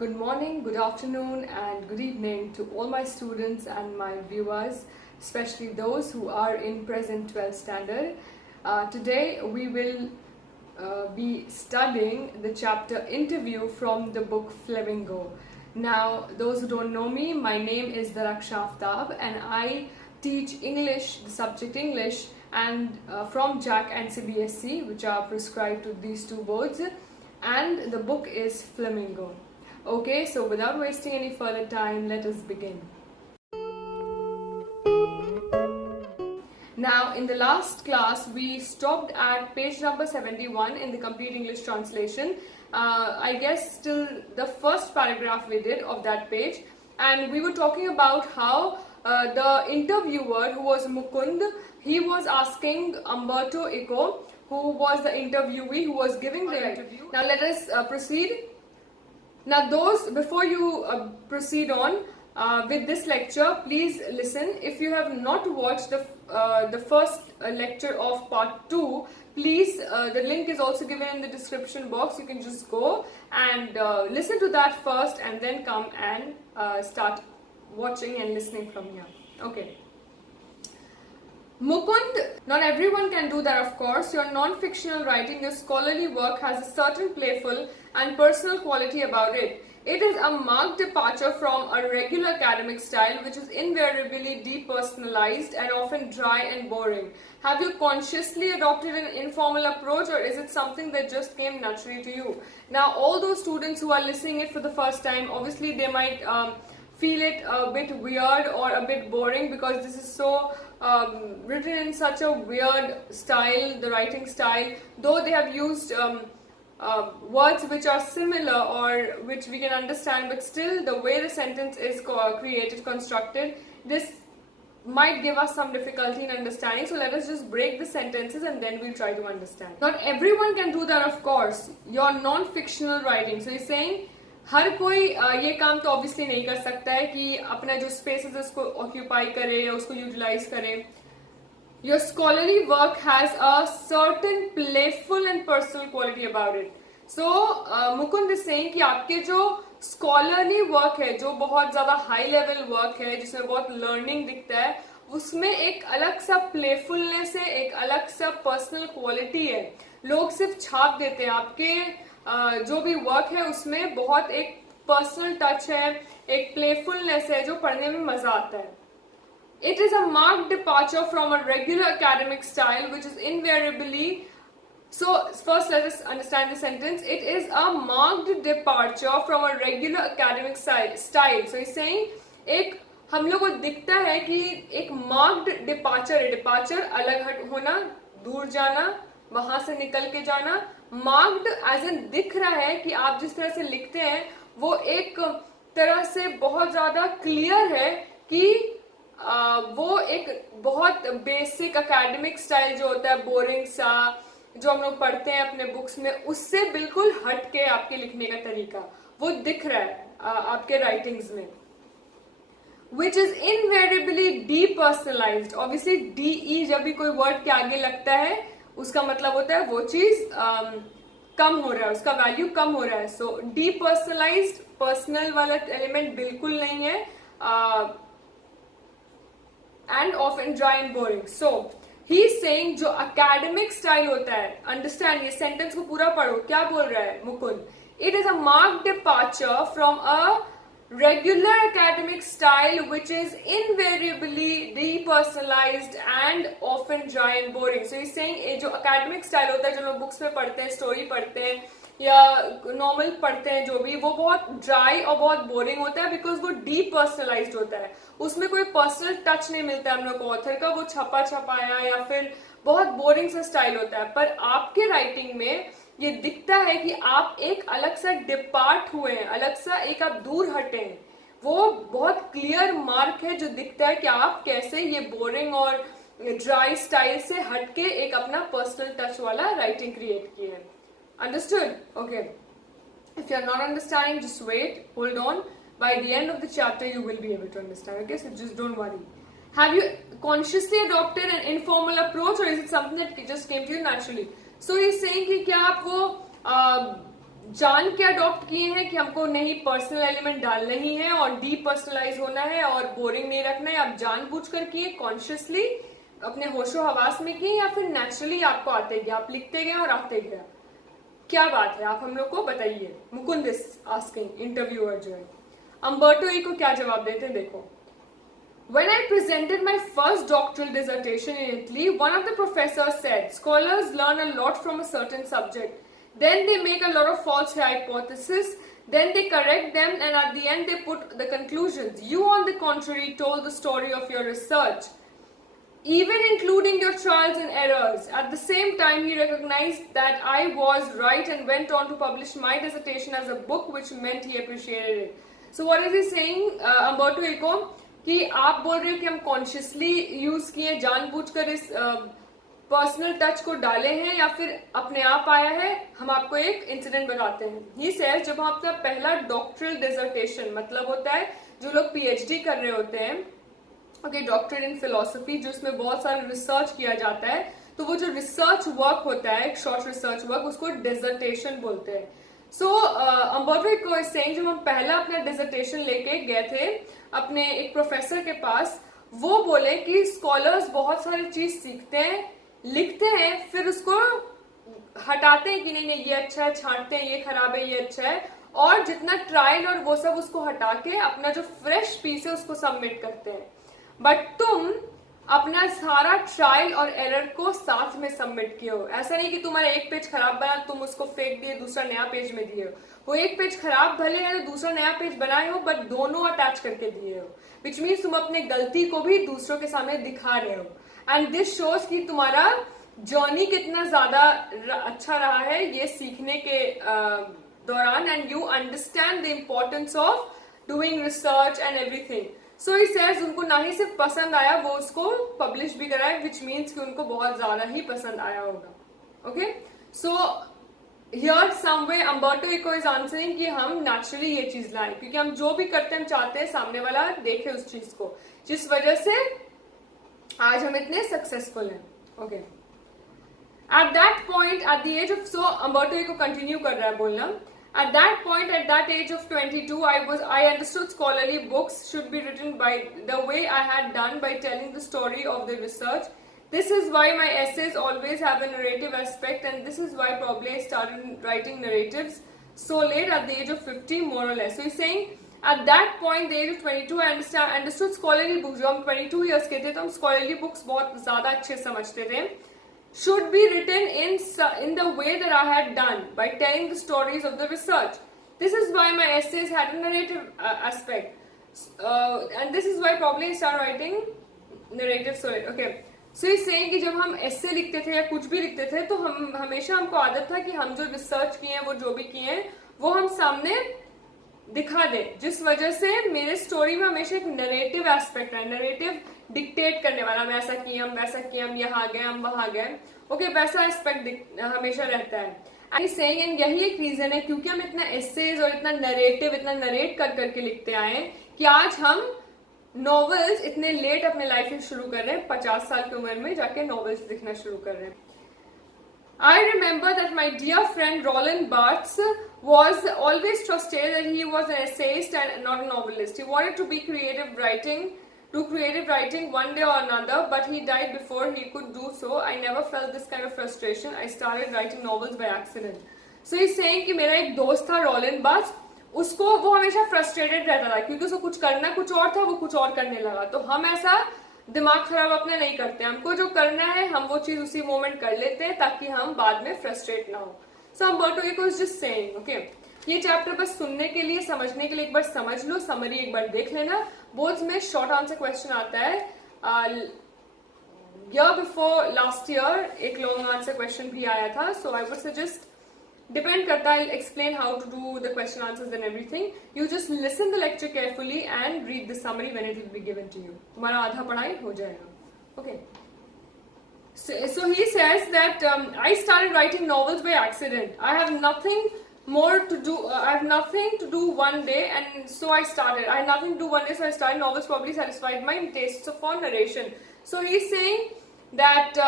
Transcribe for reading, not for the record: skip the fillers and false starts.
Good morning, good afternoon, and good evening to all my students and my viewers, especially those who are in present 12th standard. Today we will be studying the chapter Interview from the book Flamingo. Now, those who don't know me, my name is Darakhshan Aftab and I teach English, the subject English, and from JAC and cbse, which are prescribed to these two boards, and the book is Flamingo. Okay, so without wasting any further time, let us begin. Now, in the last class, we stopped at page number 71 in the complete English translation. I guess till the first paragraph we did of that page, and we were talking about how the interviewer, who was Mukund, he was asking Umberto Eco, who was the interviewee, who was giving the interview. Now let us proceed. Now before you proceed on with this lecture, please listen. If you have not watched the first lecture of part 2, please, the link is also given in the description box. You can just go and listen to that first and then come and start watching and listening from here. Okay. Mukund, not everyone can do that, of course. Your non-fictional writing, your scholarly work has a certain playful and personal quality about it. It is a marked departure from a regular academic style, which is invariably depersonalized and often dry and boring. Have you consciously adopted an informal approach, or is it something that just came naturally to you? Now, all those students who are listening it for the first time, obviously they might feel it a bit weird or a bit boring, because this is so written in such a weird style, the writing style, though they have used words which are similar or which we can understand, but still the way the sentence is created, constructed, this might give us some difficulty in understanding. So let us just break the sentences and then we'll try to understand. Not everyone can do that, of course. Your non-fictional writing. So he's saying हर कोई ये काम तो ऑब्वियसली नहीं कर सकता है कि अपना जो स्पेसेस है उसको ऑक्यूपाई करे या उसको यूटिलाइज करे. Your scholarly work has a certain playful and personal quality about it. So Mukund is saying कि आपके जो scholarly work है, जो बहुत ज़्यादा high level work है, जिसमें बहुत learning दिखता है, उसमें एक अलग सा playfulness है, एक अलग सा personal quality है. लोग सिर्फ छाप देते हैं, आपके जो भी वर्क है उसमें बहुत एक पर्सनल टच है, एक प्लेफुलनेस है जो पढ़ने में मजा आता है. It is a marked departure from a regular academic style, which is invariably. So first let us understand the sentence. It is a marked departure from a regular academic style. So he's saying एक हम लोग को दिखता है कि एक marked departure है. Departure अलग हट होना, दूर जाना, वहां से निकल के जाना. मार्क्ड एज एन दिख रहा है कि आप जिस तरह से लिखते हैं वो एक तरह से बहुत ज्यादा क्लियर है कि वो एक बहुत बेसिक एकेडमिक स्टाइल जो होता है, बोरिंग सा, जो हम लोग पढ़ते हैं अपने बुक्स में, उससे बिल्कुल हट के आपके लिखने का तरीका वो दिख रहा है आपके राइटिंग्स में. Which is invariably depersonalized. Obviously DE जब भी कोई वर्ड के आगे लगता है उसका मतलब होता है वो चीज कम हो रहा है, उसका वैल्यू कम हो रहा है. सो डीपर्सनलाइज्ड, पर्सनल वाला एलिमेंट बिल्कुल नहीं है, and often dry and boring. So he is saying जो एकेडमिक स्टाइल होता है, अंडरस्टैंड, ये सेंटेंस को पूरा पढ़ो, क्या बोल रहा है Mukund. It is a marked departure from a regular academic style, which is invariably depersonalized and often dry and boring. So he's saying ये जो academic style होता है, जो लोग बुक्स में पढ़ते हैं, स्टोरी पढ़ते हैं या नॉर्मल पढ़ते हैं, जो भी, वो बहुत ड्राई और बहुत बोरिंग होता है, बिकॉज वो depersonalized होता है. उसमें कोई पर्सनल टच नहीं मिलता है हम लोग को ऑथर का, वो छपा छपाया या फिर बहुत बोरिंग सा स्टाइल होता है. पर आपके राइटिंग में ये दिखता है कि आप एक अलग सा डिपार्ट हुए हैं, अलग सा एक आप दूर हटे हैं. वो बहुत क्लियर मार्क है जो दिखता है कि आप कैसे ये बोरिंग और ड्राई स्टाइल से हटके एक अपना पर्सनल टच वाला राइटिंग क्रिएट किए हैं. Understood? Okay. If you are not understanding, just wait, hold on. By the end of the chapter, you will be able to understand. Okay, so just don't worry. Have you consciously adopted an informal approach, or is it something that just came to you naturally? So he's saying कि क्या आप वो जान के अडॉप्ट किए हैं कि हमको नहीं पर्सनल एलिमेंट डालने ही है और डीपर्सनलाइज होना है और बोरिंग नहीं रखना है, आप जानबूझ कर किए, कॉन्शियसली अपने होशो हवास में किए, या फिर नेचुरली आपको आते गया, आप लिखते गए और आते गया? क्या बात है, आप हम लोग को बताइए। मुकुंद इज आस्किंग, इंटरव्यूअर जो है। अम्बर्टो ई को क्या जवाब देते हैं, देखो। When I presented my first doctoral dissertation in Italy, one of the professors said, scholars learn a lot from a certain subject. Then they make a lot of false hypotheses. Then they correct them, and at the end they put the conclusions. You, on the contrary, told the story of your research, even including your trials and errors. At the same time, he recognized that I was right and went on to publish my dissertation as a book, which meant he appreciated it. So what is he saying, Umberto Eco? कि आप बोल रहे हो कि हम consciously use किए, जानबूझकर इस पर्सनल टच को डाले हैं, या फिर अपने आप आया है? हम आपको एक इंसिडेंट बताते हैं। ही सेज, जब हम अपना पहला डॉक्टरल डिसर्टेशन, मतलब होता है जो लोग पीएचडी कर रहे होते हैं, ओके, डॉक्टरेट इन फिलोसफी, जो उसमें बहुत सारा रिसर्च किया जाता है, तो वो जो रिसर्च वर्क होता है, एक शॉर्ट रिसर्च वर्क, उसको डिसर्टेशन बोलते हैं। सो अम्बर्टो इको इज सेइंग, जब हम पहला अपना डिसर्टेशन लेके गए थे अपने एक प्रोफेसर के पास, वो बोले कि स्कॉलर्स बहुत सारी चीज सीखते हैं, लिखते हैं, फिर उसको हटाते हैं कि नहीं नहीं ये अच्छा है, छांटते हैं ये खराब है, ये अच्छा है, और जितना ट्रायल और वो सब उसको हटा के अपना जो फ्रेश पीस है उसको सबमिट करते हैं। बट तुम अपना सारा ट्रायल और एरर को साथ में सबमिट किए हो। ऐसा नहीं कि तुम्हारा एक पेज खराब बना, तुम उसको फेंक दिए, दूसरा नया पेज में दिए हो। वो एक पेज खराब भले है तो दूसरा नया पेज बनाए हो, बट दोनों अटैच करके दिए हो, विच मीन्स तुम अपने गलती को भी दूसरों के सामने दिखा रहे हो। एंड दिस शोज कि तुम्हारा जर्नी कितना ज्यादा अच्छा रहा है ये सीखने के दौरान, and you understand the importance of doing research and everything. So he says, उनको ना ही सिर्फ पसंद आया, वो उसको पब्लिश भी कराए, विच मीन्स कि उनको बहुत ज्यादा ही पसंद आया होगा। Okay, so here some way Umberto Eco is answering कि हम नेचुरली ये चीज लाएं, क्योंकि हम जो भी करते हैं हम चाहते हैं सामने वाला देखे उस चीज को, जिस वजह से आज हम इतने सक्सेसफुल हैं। Okay, at that point, at the age of, so Umberto Eco continue कर रहा है बोलना, at that point, at that age of 22, I understood scholarly books should be written by the way I had done, by telling the story of the research. This is why my essays always have a narrative aspect, and this is why probably I started writing narratives so late, at the age of 50 more or less. So he's saying at that point, the age of 22, I understood scholarly books. जब हम 22 years के थे तो हम scholarly books बहुत ज्यादा अच्छे समझते थे, should be written in the way that I had done, by telling the stories of the research. This is why my essays had a narrative aspect, and this is why probably I started writing narrative stories. Okay, so he's saying कि जब हम essay लिखते थे या कुछ भी लिखते थे तो हम हमेशा, हमको आदत था कि हम जो रिसर्च किए हैं, वो जो भी किए हैं, वो हम सामने दिखा दे, जिस वजह से मेरे स्टोरी में हमेशा एक नरेटिव एस्पेक्ट है, नरेटिव डिक्टेट करने वाला, हम ऐसा किए, हम वैसा किए, हम यहाँ गए, हम वहां गए, ओके, वैसा एस्पेक्ट हमेशा रहता है। एंड यही एक रीजन है क्योंकि हम इतना एसेज और इतना नरेटिव, इतना नरेट कर करके लिखते आए कि आज हम नॉवेल्स इतने लेट अपने लाइफ में शुरू कर रहे हैं, 50 साल की उम्र में जाके नॉवेल्स लिखना शुरू कर रहे हैं। I remember that my dear friend Roland Barthes was always trusted that he was an essayist and not a novelist. He wanted to be creative writing one day or another, but he died before he could do so. I never felt this kind of frustration. I started writing novels by accident. So he's saying कि मेरा एक दोस्त था Roland Barthes, उसको वो हमेशा फ्रस्ट्रेटेड रहता था क्योंकि उसको कुछ करना कुछ और था, वो कुछ और करने लगा। तो हम ऐसा दिमाग खराब अपना नहीं करते, हमको जो करना है हम वो चीज उसी मोमेंट कर लेते हैं ताकि हम बाद में फ्रस्ट्रेट ना हो। So Umberto Eco is just saying, okay, ये चैप्टर बस सुनने के लिए, समझने के लिए एक बार समझ लो, समरी एक बार देख लेना। बोर्ड्स में शॉर्ट आंसर क्वेश्चन आता है, ईयर बिफोर लास्ट ईयर एक लॉन्ग आंसर क्वेश्चन भी आया था। So I would suggest, depend करता है, explain how to do the question answers and everything. You just listen the lecture carefully and read the summary when it will be given to you. तुम्हारा आधा पढ़ाई हो जाएगा। Okay, so he says that I started writing novels by accident. I have nothing more to do. I have nothing to do one day, and so I started. I had nothing to do one day, so I started. Novels probably satisfied my tastes for narration. So he's saying that